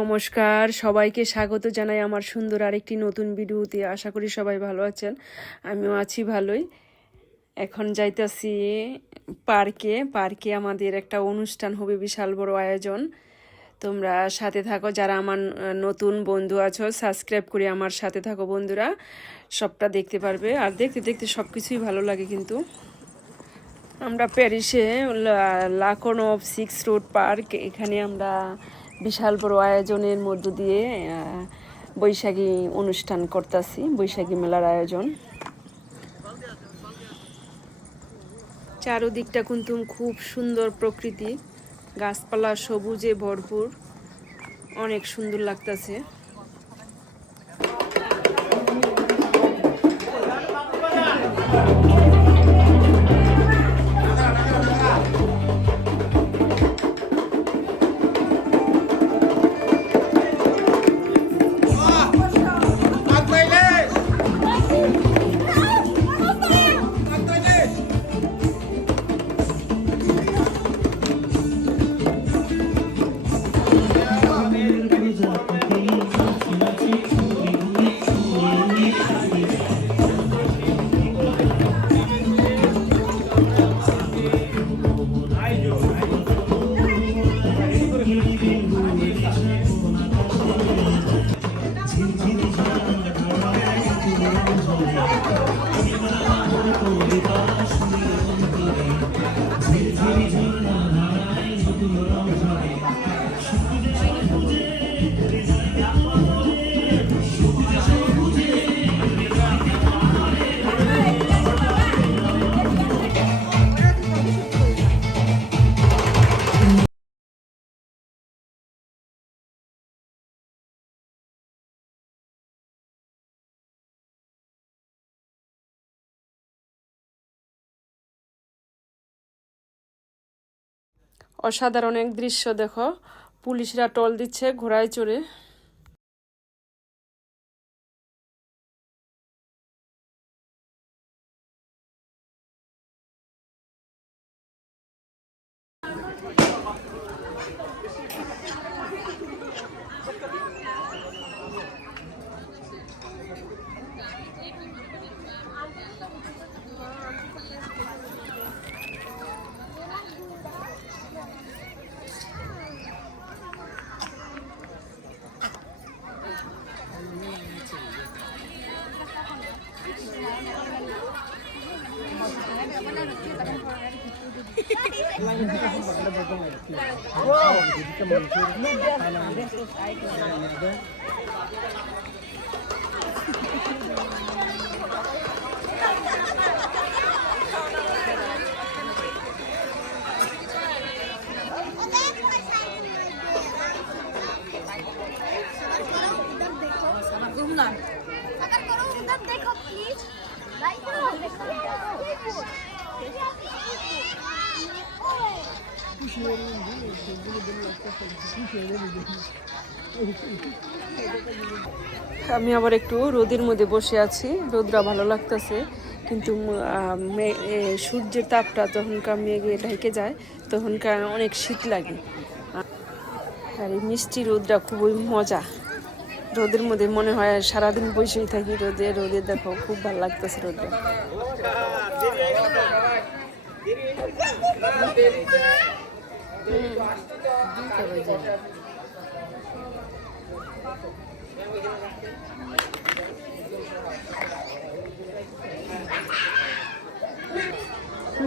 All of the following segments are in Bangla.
নমস্কার, সবাইকে স্বাগত জানাই আমার সুন্দর আরেকটি নতুন ভিডিওতে। আশা করি সবাই ভালো আছেন, আমিও আছি ভালোই। এখন যাইতেছি পার্কে আমাদের একটা অনুষ্ঠান হবে, বিশাল বড় আয়োজন। তোমরা সাথে থাকো, যারা আমার নতুন বন্ধু আছো সাবস্ক্রাইব করে আমার সাথে থাকো বন্ধুরা, সবটা দেখতে পারবে। আর দেখতে দেখতে সব কিছুই ভালো লাগে। কিন্তু আমরা প্যারিসে লাকন অফ 6 রোড পার্ক, এখানে আমরা বিশাল বড় আয়োজনের মধ্য দিয়ে বৈশাখী অনুষ্ঠান করতেছি, বৈশাখী মেলার আয়োজন। চারদিকটা কিন্তু খুব সুন্দর প্রকৃতি, গাছপালা সবুজে ভরপুর, অনেক সুন্দর লাগতেছে। অসাধারণ এক দৃশ্য দেখো, পুলিশরা টোল দিচ্ছে ঘোড়ায় চড়ে। আমি আবার একটু রোদের মধ্যে বসে আছি, রোদরা ভালো লাগতেছে, কিন্তু সূর্যের তাপটা যখনকার মেঘে ঢেকে যায় তখনকার অনেক শীত লাগে। আর এই মিষ্টি রোদটা খুবই মজা, রোদের মধ্যে মনে হয় সারাদিন বসেই থাকি। রোদে দেখো খুব ভালো লাগতেছে রোদটা।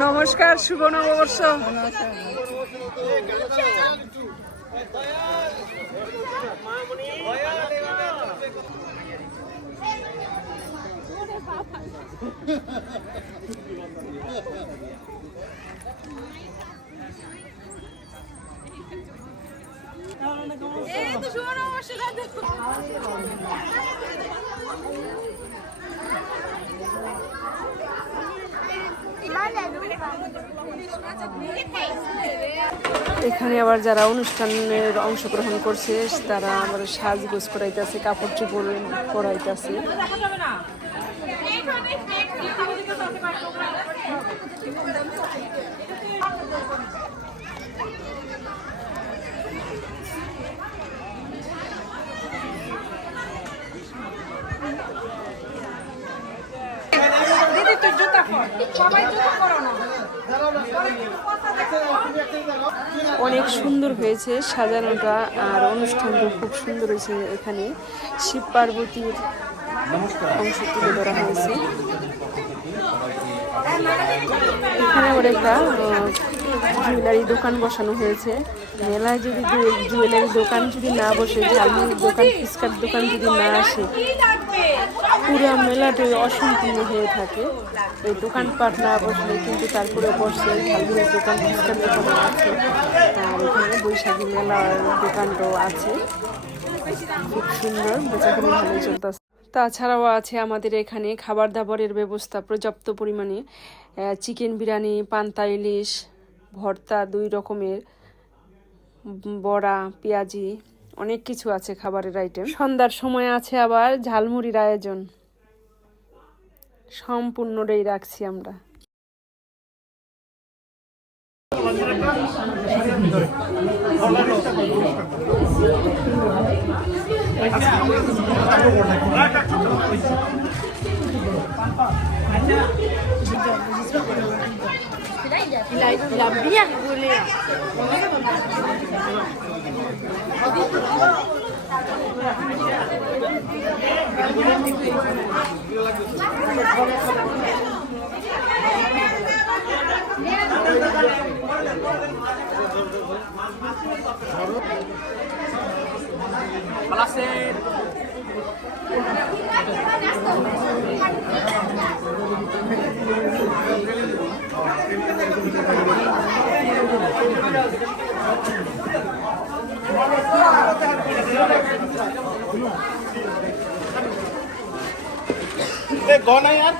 নমস্কার, শুভ নববর্ষ। এখানে আবার যারা অনুষ্ঠানের অংশগ্রহণ করছে তারা আবার সাজগোজ করাইতেছে, কাপড় চোপড় পরাইতেছে। অনেক সুন্দর হয়েছে সাজানোটা, আর অনুষ্ঠানটা খুব সুন্দর হয়েছে। এখানে শিব পার্বতীর অংশ তুলে ধরা হয়েছে। এখানে আবার একটা জুয়েলারি দোকান বসানো হয়েছে। মেলায় যদি জুয়েলারি দোকান যদি না বসে, ঝালমুড়ির দোকান, ফুচকার দোকান যদি না আসে, পুরো মেলাটাই অসম্পূর্ণ হয়ে থাকে। এই দোকানপাট না বসলে কিন্তু তারপরে বসে ঝালমুড়ির দোকান, ফুচকার দোকানও আছে, আর এখানে বৈশাখী মেলার দোকানটাও আছে। খুব সুন্দর, বেচাকেনা ভালোই চলতেছে। তাছাড়াও আছে আমাদের এখানে খাবার দাবারের ব্যবস্থা পর্যাপ্ত পরিমাণে। চিকেন বিরিয়ানি, পান্তা ইলিশ, ভর্তা 2 রকমের, বড়া, পেঁয়াজি, অনেক কিছু আছে খাবারের আইটেম। সন্ধ্যার সময় আছে আবার ঝালমুড়ির আয়োজন। সম্পূর্ণটাই রাখছি আমরা। Il a bien rigolé. गौना यार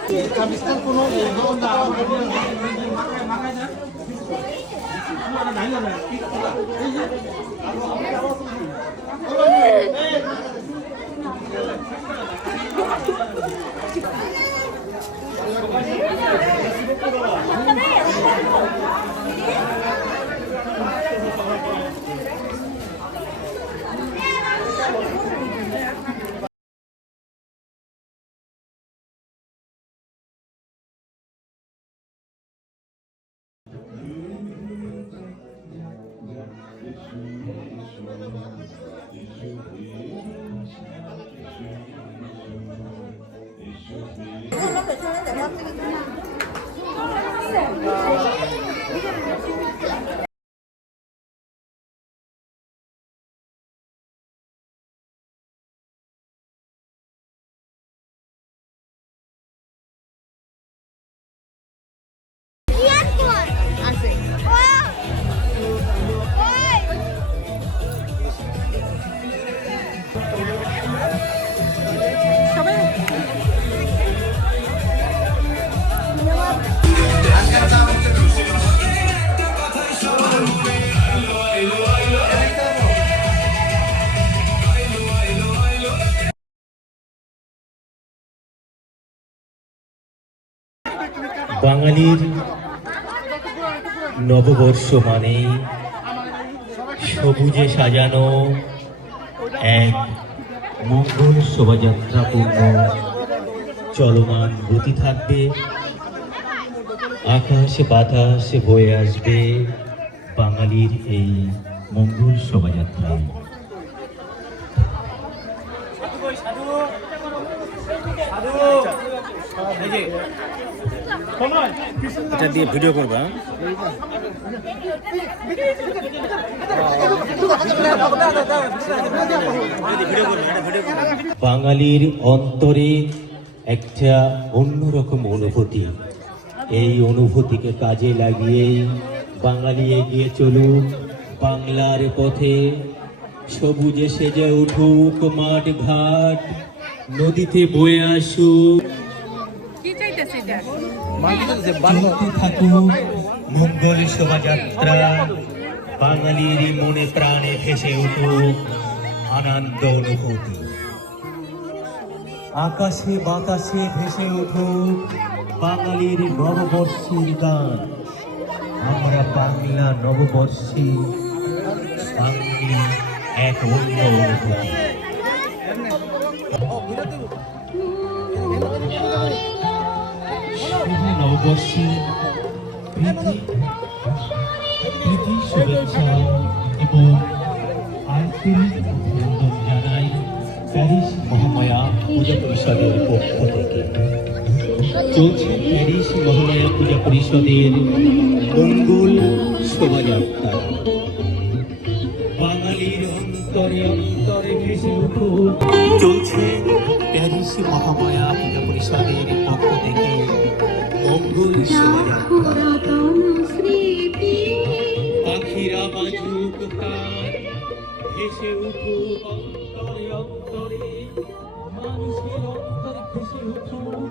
বাঙালির নববর্ষ মানে সবুজে সাজানো এক মঙ্গল শোভাযাত্রাপূর্ণ চলমান গতি থাকবে। আকাশে বাতাসে বয়ে আসবে বাঙালির এই মঙ্গল শোভাযাত্রায়। এটা দিয়ে ভিডিও করবা। বাঙালির অন্তরে একটা অন্যরকম অনুভূতি, এই অনুভূতিকে কাজে লাগিয়ে বাঙালি এগিয়ে চলুক বাংলার পথে। সবুজে সেজে উঠুক মাঠ ঘাট, নদীতে বয়ে আসুক, চলতে থাকুক মঙ্গল শোভাযাত্রা। বাঙালির মনে প্রাণে ভেসে উঠুক আনন্দ অনুভূতি। আকাশে বাতাসে ভেসে উঠুক বাঙালির নববর্ষের গান। আমরা বাংলা নববর্ষে বাঙালি এক অন্য অনুভূতি। শুভ নববর্ষে প্রীতি প্রীতি শুভেচ্ছা এবং আন্তরিক অভিনন্দন জানাই প্যারিস মহামায়া পূজা পরিষদের পক্ষ থেকে। চলছে প্যারিস মহামায়া পূজা পরিষদের মঙ্গল শোভাযাত্রা। বাঙালির অন্তরে অন্তরে ভেসে উঠুক। চলছে প্যারিস মহামায়া পূজা পরিষদের পক্ষ থেকে মঙ্গল শোভাযাত্রা। পাখিরা বাজুক তার, ভেসে উঠুক অন্তরে অন্তরে, মানুষের অন্তরে ভেসে উঠুক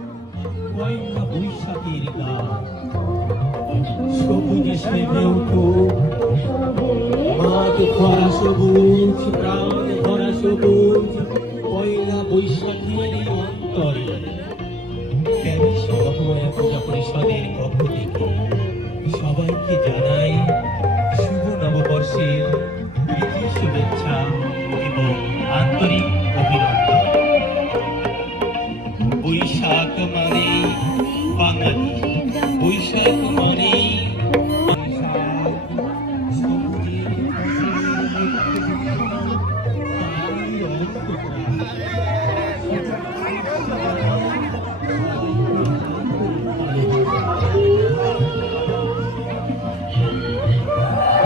পয়লা বৈশাখের গান। সবুজে সেজে উঠুক মাঠ ভরা সবুজ, প্রাণ ভরা সবুজ পয়লা বৈশাখের অন্তরে। প্যারিস মহামায়া পূজা পরিষদের পক্ষ থেকে সবাইকে জানাই শুভ নববর্ষের প্রীতি শুভেচ্ছা এবং আন্তরিক অভিনন্দন। বৈশাখ মানে বাঙালি, বৈশাখ মানে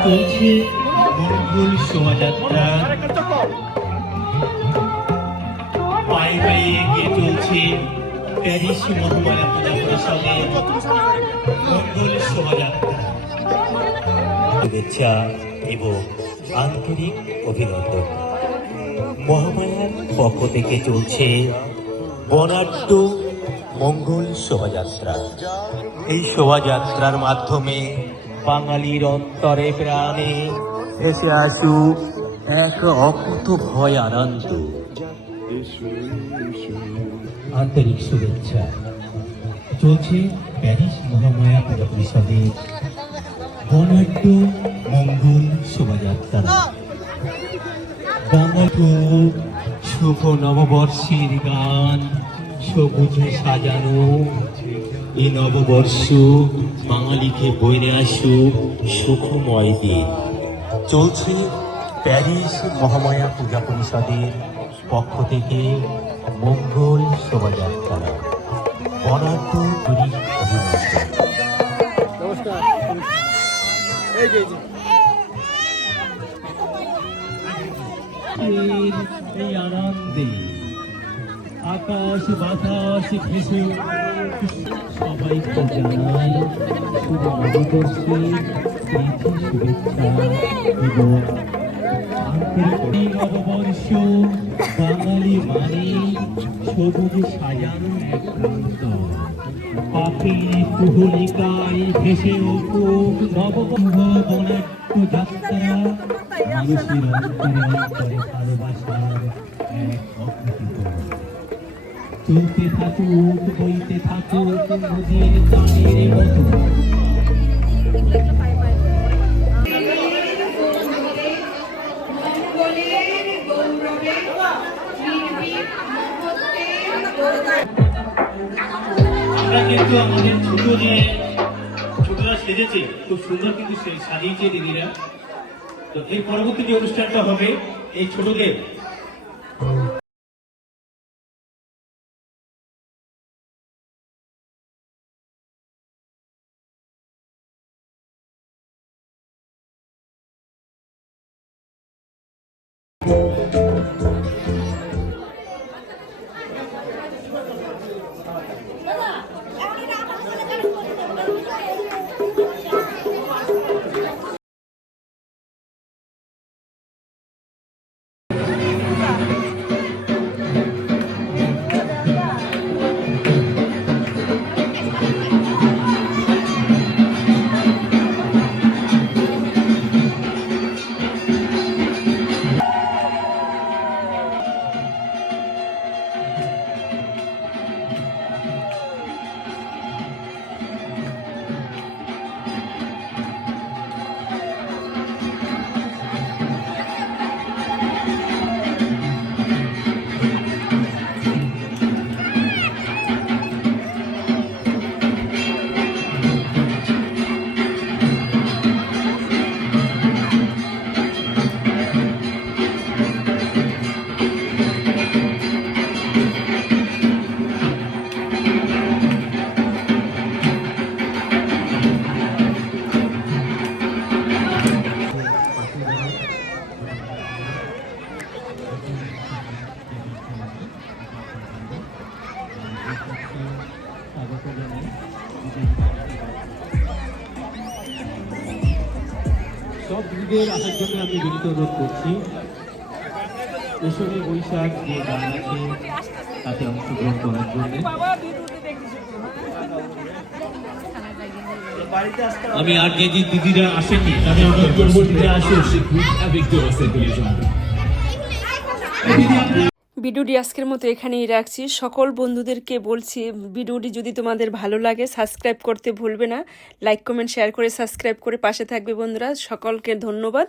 চলছে মঙ্গল শোভাযাত্রা। পায়ে পায়ে এগিয়ে চলছে প্যারিস মহামায়া পূজা পরিষদের মঙ্গল শোভাযাত্রা। শুভেচ্ছা এবং আন্তরিক অভিনন্দন। মহামায়ার পক্ষ থেকে চলছে বর্ণাঢ্য মঙ্গল শোভাযাত্রা। এই শোভাযাত্রার মাধ্যমে বাঙালির অন্তরে প্রাণে এসে আসুক এক অকুত ভয় আনন্দ। আন্তরিক শুভেচ্ছা। চলছে প্যারিস মহামায়া পূজা পরিষদের বর্ণাঢ্য মঙ্গল শোভাযাত্রা। বাঙালি শুভ নববর্ষের গান, সবুজে সাজানো এই নববর্ষ বাঙালিকে বইনে আসুক সুখময় দিন। চলছে প্যারিস মহামায়া পূজা পরিষদের পক্ষ থেকে মঙ্গল শোভাযাত্রা। বরাদ্দ করি অভিনন্দন। এই আনন্দে আকাশ বাতাস ভেসে সবাইকে জানাই শুভ নববর্ষের প্রীতি শুভেচ্ছা এবং আন্তরিক নববর্ষ। বাঙালি মানে সবুজ সাজানো এক প্রান্ত। পাখির কুহুলিকায় ভেসে উঠুক নববর্ষ বনাঢ্য যাত্রা। মানুষের অন্তরে অন্তরে ভালোবাসার এক অকৃত। চলতে থাকুক বইতে থাকুক নদীর গানের মতো। আমরা কিন্তু আমাদের ছোটরা সেজেছে খুব সুন্দর, কিন্তু সাজিয়েছে দিদিরা। তো এর পরবর্তী যে অনুষ্ঠানটা হবে এই ছোটদের সব দিদিদের আসার জন্য আমি বিনীত অনুরোধ করছি। উৎসবে বৈশাখ যে গান আছে তাতে অংশগ্রহণ করার জন্য আমি আর যে যে দিদিরা আসেনি তাদের অনুরোধ করবো দিদিরা আসুন। ভিডিওটি আজকের মতো এখানেই রাখছি। সকল বন্ধুদেরকে বলছি ভিডিওটি যদি তোমাদের ভালো লাগে সাবস্ক্রাইব করতে ভুলবে না। লাইক কমেন্ট শেয়ার করে সাবস্ক্রাইব করে পাশে থাকবে বন্ধুরা। সকলকে ধন্যবাদ।